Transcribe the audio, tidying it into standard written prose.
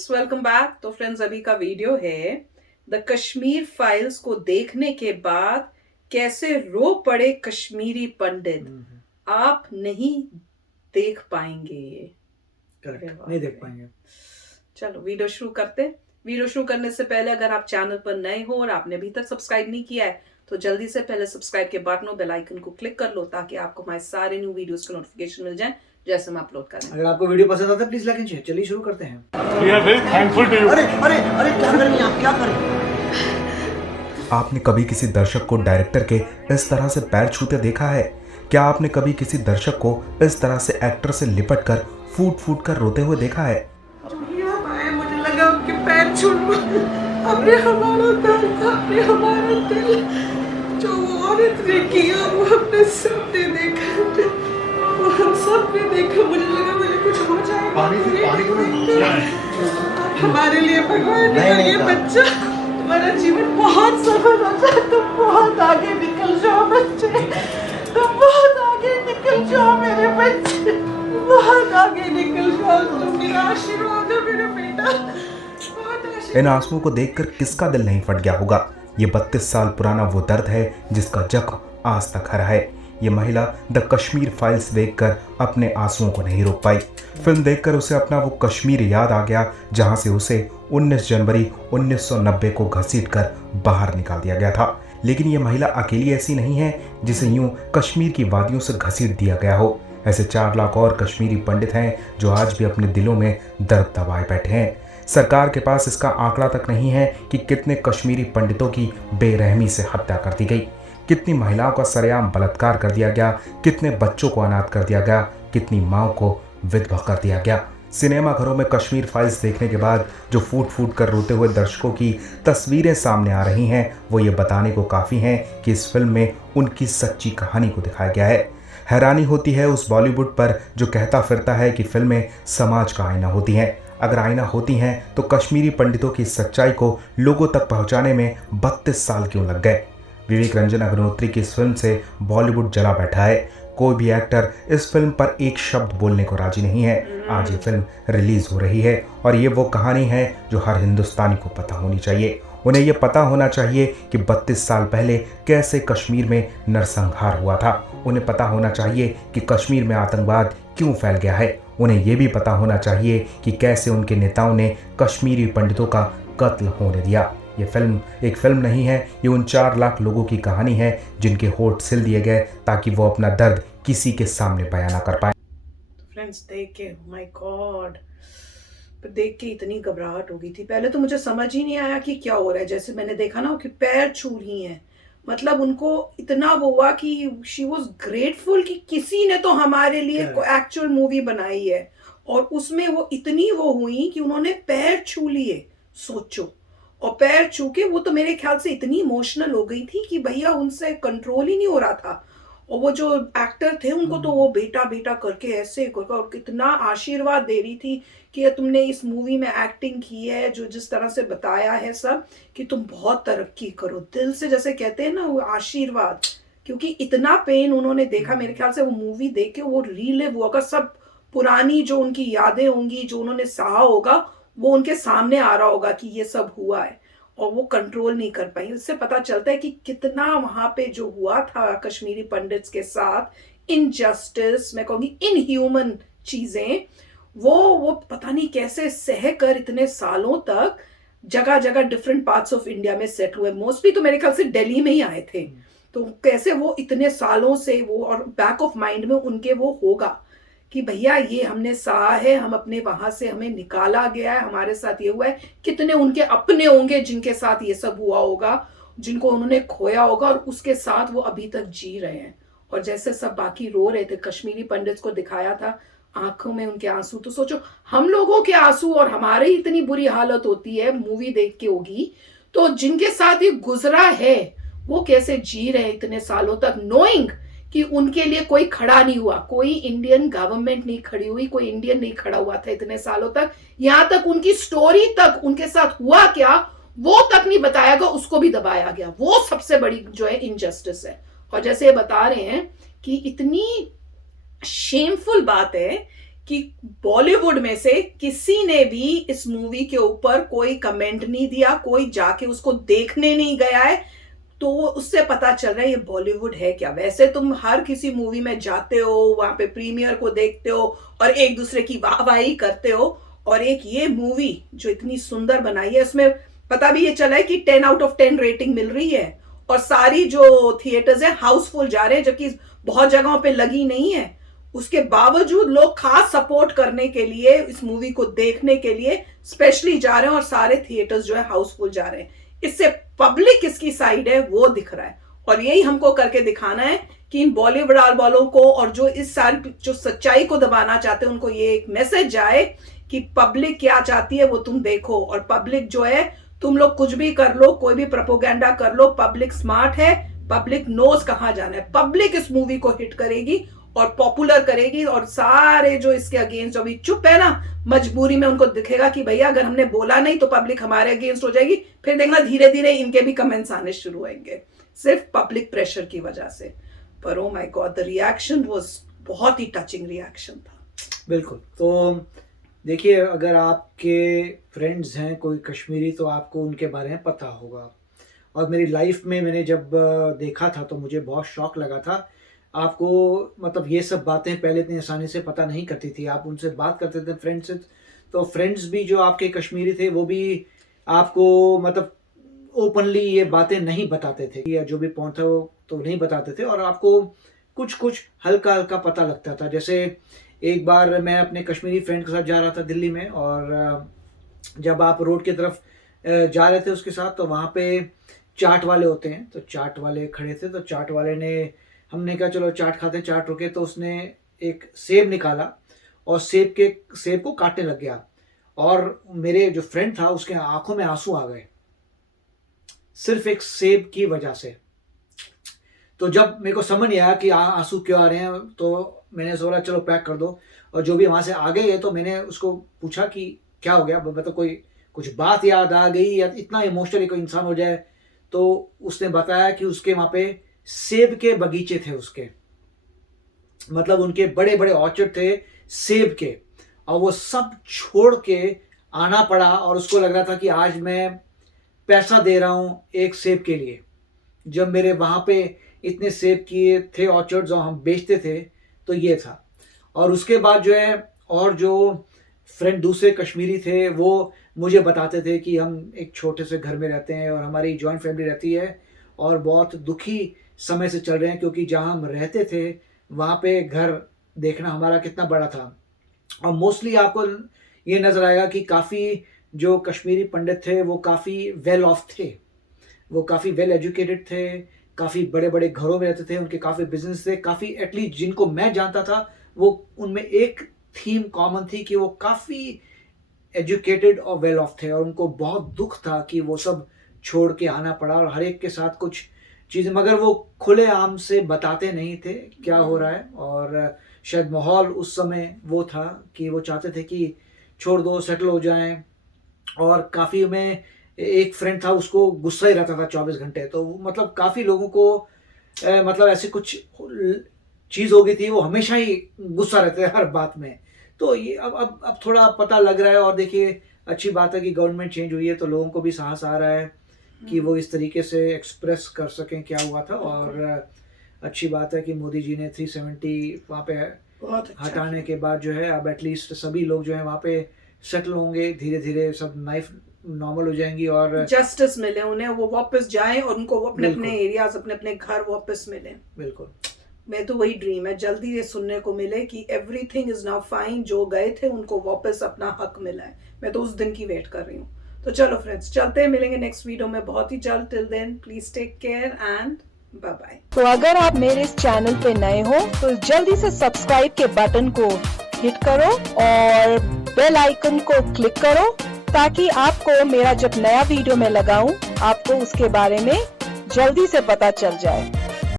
Friends, welcome back. तो friends, अभी का वीडियो है द कश्मीर फाइल्स को देखने के बाद कैसे रो पड़े कश्मीरी पंडित। आप नहीं देख पाएंगे ये। करेक्ट, अरे वाह नहीं देख रे। पाएंगे। चलो वीडियो शुरू करते हैं। वीडियो शुरू करने से पहले अगर आप चैनल पर नए हो और आपने अभी तक सब्सक्राइब नहीं किया है तो जल्दी से पहले सब्सक्राइब के बटन और बेल आइकन को क्लिक कर लो ताकि आपको हमारे सारे न्यू वीडियोस के नोटिफिकेशन मिल जाए जैसे हम अपलोड करें। अगर आपको वीडियो पसंद आता है प्लीज लाइक एंड शेयर। चलिए शुरू करते हैं। We are very thankful to you. अरे अरे अरे क्या करेंगे आप, क्या करें? आपने कभी किसी दर्शक को डायरेक्टर के इस तरह से पैर छूते देखा है? क्या आपने कभी किसी दर्शक को इस तरह से एक्टर से लिपट कर फूट फूट कर रोते हुए देखा है? मुझे लगा आपके पैर छू आपने हमारा दर्द, आपने हमारा दिल, जो वो औरत ने किया वो हमने सबने देखा, वो हम सब ने देखा। मुझे लगा मुझे कुछ हो जाएगा। पानी को आप हमारे लिए भगवान ने ये बच्चा, तुम्हारा जीवन बहुत सफल हो जाए, तुम बहुत आगे निकल जाओ बच्चे, तुम बहुत आगे निकल जाओ मेरे बच्चे, बहुत आगे निकल जाओ। तुम मेरा आशीर्वाद हो मेरा बेटा। इन आंसुओं को देखकर किसका दिल नहीं फट गया होगा? ये 32 साल पुराना वो दर्द है जिसका जख्म आज तक हरा है। ये महिला द कश्मीर फाइल्स देखकर अपने आंसुओं को नहीं रोक पाई। फिल्म देखकर उसे अपना वो कश्मीर याद आ गया जहां से उसे 19 जनवरी 1990 को घसीटकर बाहर निकाल दिया गया था। लेकिन ये महिला अकेली ऐसी नहीं है जिसे यूं कश्मीर की वादियों से घसीट दिया गया हो। ऐसे 4 लाख और कश्मीरी पंडित हैं जो आज भी अपने दिलों में दर्द दबाए बैठे हैं। सरकार के पास इसका आंकड़ा तक नहीं है कि कितने कश्मीरी पंडितों की बेरहमी से हत्या कर दी गई, कितनी महिलाओं का सरेआम बलात्कार कर दिया गया, कितने बच्चों को अनाथ कर दिया गया, कितनी माओं को विधवा कर दिया गया। सिनेमा घरों में कश्मीर फाइल्स देखने के बाद जो फूट फूट कर रोते हुए दर्शकों की तस्वीरें सामने आ रही हैं वो ये बताने को काफ़ी हैं कि इस फिल्म में उनकी सच्ची कहानी को दिखाया गया है। हैरानी होती है उस बॉलीवुड पर जो कहता फिरता है कि फिल्में समाज का आईना होती हैं। अगर आईना होती हैं तो कश्मीरी पंडितों की सच्चाई को लोगों तक पहुंचाने में 32 साल क्यों लग गए? विवेक रंजन अग्निहोत्री की इस फिल्म से बॉलीवुड जला बैठा है। कोई भी एक्टर इस फिल्म पर एक शब्द बोलने को राजी नहीं है। आज ये फिल्म रिलीज हो रही है और ये वो कहानी है जो हर हिंदुस्तानी को पता होनी चाहिए। उन्हें ये पता होना चाहिए कि 32 साल पहले कैसे कश्मीर में नरसंहार हुआ था। उन्हें पता होना चाहिए कि कश्मीर में आतंकवाद क्यों फैल गया है। उन्हें यह भी पता होना चाहिए कि कैसे उनके नेताओं ने कश्मीरी पंडितों का कत्ल होने दिया। ये फिल्म एक फिल्म नहीं है, ये उन 4 लाख लोगों की कहानी है जिनके होठ सिल दिए गए ताकि वो अपना दर्द किसी के सामने बयां ना कर पाए। फ्रेंड्स, देख के माय गॉड, देख के इतनी घबराहट हो गई थी। पहले तो मुझे समझ ही नहीं आया कि क्या हो रहा है। जैसे मैंने देखा ना कि पैर छू रही हैं, मतलब उनको इतना वो हुआ कि शी वॉज ग्रेटफुल कि किसी ने तो हमारे लिए एक्चुअल मूवी बनाई है। और उसमें वो इतनी वो हुई कि उन्होंने पैर छू लिए, सोचो। और पैर छू के वो तो मेरे ख्याल से इतनी इमोशनल हो गई थी कि भैया उनसे कंट्रोल ही नहीं हो रहा था। और वो जो एक्टर थे उनको तो वो बेटा बेटा करके ऐसे करके और कितना आशीर्वाद दे रही थी कि तुमने इस मूवी में एक्टिंग की है, जो जिस तरह से बताया है सब, कि तुम बहुत तरक्की करो। दिल से जैसे कहते हैं ना वो आशीर्वाद, क्योंकि इतना पेन उन्होंने देखा। मेरे ख्याल से वो मूवी देख के वो रीलिव होगा, सब पुरानी जो उनकी यादें होंगी, जो उन्होंने सहा होगा, वो उनके सामने आ रहा होगा कि ये सब हुआ है और वो कंट्रोल नहीं कर पाई। इससे पता चलता है कि कितना वहां पे जो हुआ था कश्मीरी पंडित्स के साथ, इनजस्टिस, मैं कहूंगी इनह्यूमन चीजें, वो पता नहीं कैसे सह कर इतने सालों तक जगह जगह डिफरेंट पार्ट्स ऑफ इंडिया में सेट हुए। मोस्टली तो मेरे ख्याल से दिल्ली में ही आए थे। तो कैसे वो इतने सालों से वो, और बैक ऑफ माइंड में उनके वो होगा कि भैया ये हमने सहा है, हम अपने वहां से हमें निकाला गया है, हमारे साथ ये हुआ है। कितने उनके अपने होंगे जिनके साथ ये सब हुआ होगा, जिनको उन्होंने खोया होगा और उसके साथ वो अभी तक जी रहे हैं। और जैसे सब बाकी रो रहे थे, कश्मीरी पंडित को दिखाया था, आंखों में उनके आंसू। तो सोचो हम लोगों के आंसू और हमारे इतनी बुरी हालत होती है मूवी देख के होगी, तो जिनके साथ ये गुजरा है वो कैसे जी रहे इतने सालों तक, नोइंग कि उनके लिए कोई खड़ा नहीं हुआ, कोई इंडियन गवर्नमेंट नहीं खड़ी हुई, कोई इंडियन नहीं खड़ा हुआ था इतने सालों तक। यहां तक उनकी स्टोरी तक, उनके साथ हुआ क्या वो तक नहीं बताया गया, उसको भी दबाया गया। वो सबसे बड़ी जो है इनजस्टिस है। और जैसे ये बता रहे हैं कि इतनी शेमफुल बात है कि बॉलीवुड में से किसी ने भी इस मूवी के ऊपर कोई कमेंट नहीं दिया, कोई जाके उसको देखने नहीं गया है। तो उससे पता चल रहा है ये बॉलीवुड है क्या। वैसे तुम हर किसी मूवी में जाते हो, वहां पे प्रीमियर को देखते हो और एक दूसरे की वाहवाही करते हो, और एक ये मूवी जो इतनी सुंदर बनाई है, उसमें पता भी ये चला है कि 10 आउट ऑफ 10 रेटिंग मिल रही है, और सारी जो थिएटर्स है हाउसफुल जा रहे हैं, जबकि बहुत जगहों पे लगी नहीं है। उसके बावजूद लोग खास सपोर्ट करने के लिए, इस मूवी को देखने के लिए स्पेशली जा रहे हैं, और सारे थिएटर्स जो है हाउसफुल जा रहे हैं। इससे पब्लिक किसकी साइड है वो दिख रहा है, और यही हमको करके दिखाना है कि इन बॉलीवुड वालों को, और जो इस सारी जो सच्चाई को दबाना चाहते हैं, उनको ये एक मैसेज जाए कि पब्लिक क्या चाहती है वो तुम देखो। और पब्लिक जो है, तुम लोग कुछ भी कर लो, कोई भी प्रोपोगेंडा कर लो, पब्लिक स्मार्ट है, पब्लिक नोज कहां जाना है। पब्लिक इस मूवी को हिट करेगी और पॉपुलर करेगी, और सारे जो इसके अगेंस्ट अभी चुप है ना, मजबूरी में उनको दिखेगा कि भैया अगर हमने बोला नहीं तो पब्लिक हमारे अगेंस्ट हो जाएगी। फिर देखना धीरे धीरे इनके भी कमेंट्स आने शुरू होंगे, सिर्फ पब्लिक प्रेशर की वजह से। पर oh my God, the reaction was बहुत ही टचिंग रिएक्शन था। बिल्कुल। तो देखिए, अगर आपके फ्रेंड्स हैं कोई कश्मीरी तो आपको उनके बारे में पता होगा, और मेरी लाइफ में मैंने जब देखा था तो मुझे बहुत शौक लगा था। आपको मतलब ये सब बातें पहले इतनी आसानी से पता नहीं करती थी, आप उनसे बात करते थे फ्रेंड्स से, तो फ्रेंड्स भी जो आपके कश्मीरी थे वो भी आपको मतलब ओपनली ये बातें नहीं बताते थे, या जो भी पॉइंट था वो तो नहीं बताते थे, और आपको कुछ कुछ हल्का हल्का पता लगता था। जैसे एक बार मैं अपने कश्मीरी फ्रेंड के साथ जा रहा था दिल्ली में, और जब आप रोड की तरफ जा रहे थे उसके साथ, तो वहाँ पे चाट वाले होते हैं, तो चाट वाले खड़े थे, तो चाट वाले ने, हमने कहा चलो चाट खाते, चाट रुके, तो उसने एक सेब निकाला और सेब को काटने लग गया, और मेरे जो फ्रेंड था उसके आंखों में आंसू आ गए सिर्फ एक सेब की वजह से। तो जब मेरे को समझ नहीं आया कि आंसू क्यों आ रहे हैं, तो मैंने सोचा चलो पैक कर दो, और जो भी वहाँ से आ गए तो मैंने उसको पूछा कि क्या हो गया, मतलब कोई कुछ बात याद आ गई या इतना इमोशनल कोई इंसान हो जाए। तो उसने बताया कि उसके वहाँ पे सेब के बगीचे थे उसके, मतलब उनके बड़े बड़े ऑर्चर्ड थे सेब के, और वो सब छोड़ के आना पड़ा, और उसको लग रहा था कि आज मैं पैसा दे रहा हूँ एक सेब के लिए, जब मेरे वहाँ पे इतने सेब किए थे ऑर्चर्ड जो हम बेचते थे। तो ये था। और उसके बाद जो है, और जो फ्रेंड दूसरे कश्मीरी थे वो मुझे बताते थे कि हम एक छोटे से घर में रहते हैं और हमारी जॉइंट फैमिली रहती है, और बहुत दुखी समय से चल रहे हैं, क्योंकि जहाँ हम रहते थे वहाँ पे घर देखना हमारा कितना बड़ा था। और मोस्टली आपको ये नज़र आएगा कि काफ़ी जो कश्मीरी पंडित थे वो काफ़ी वेल ऑफ थे, वो काफ़ी वेल एजुकेटेड थे, काफ़ी बड़े बड़े घरों में रहते थे, उनके काफ़ी बिजनेस थे, काफ़ी एटलीस्ट जिनको मैं जानता था वो उनमें एक थीम कॉमन थी कि वो काफ़ी एजुकेटेड और वेल ऑफ थे, और उनको बहुत दुख था कि वो सब छोड़ के आना पड़ा, और हर एक के साथ कुछ चीज़ें, मगर वो खुले आम से बताते नहीं थे क्या हो रहा है। और शायद माहौल उस समय वो था कि वो चाहते थे कि छोड़ दो, सेटल हो जाएं। और काफ़ी, में एक फ्रेंड था उसको गुस्सा ही रहता था 24 घंटे, तो मतलब काफ़ी लोगों को मतलब ऐसी कुछ चीज़ हो गई थी, वो हमेशा ही गुस्सा रहते हैं हर बात में। तो ये अब थोड़ा पता लग रहा है, और देखिए अच्छी बात है कि गवर्नमेंट चेंज हुई है, तो लोगों को भी साहस आ रहा है कि वो इस तरीके से एक्सप्रेस कर सकें क्या हुआ था। और अच्छी बात है कि मोदी जी ने 370 वहाँ पे हटाने के बाद जो है अब एटलीस्ट सभी लोग जो है वहाँ पे सेटल होंगे, धीरे धीरे सब लाइफ नॉर्मल हो जाएंगी, और जस्टिस मिले उन्हें, वो वापस जाएं और उनको अपने अपने एरियाज, अपने अपने घर वापस मिले। बिल्कुल। मैं तो वही ड्रीम है, जल्दी ये सुनने को मिले कि एवरीथिंग इज नाउ फाइन, जो गए थे उनको वापस अपना हक मिला है। मैं तो उस दिन की वेट कर रही हूँ। तो चलो फ्रेंड्स, चलते हैं, मिलेंगे नेक्स्ट वीडियो में बहुत ही जल्द। Till then please take care and bye bye. तो अगर आप मेरे इस चैनल पे नए हो तो जल्दी से सब्सक्राइब के बटन को हिट करो और बेल आइकन को क्लिक करो, ताकि आपको मेरा जब नया वीडियो मैं लगाऊं आपको उसके बारे में जल्दी से पता चल जाए।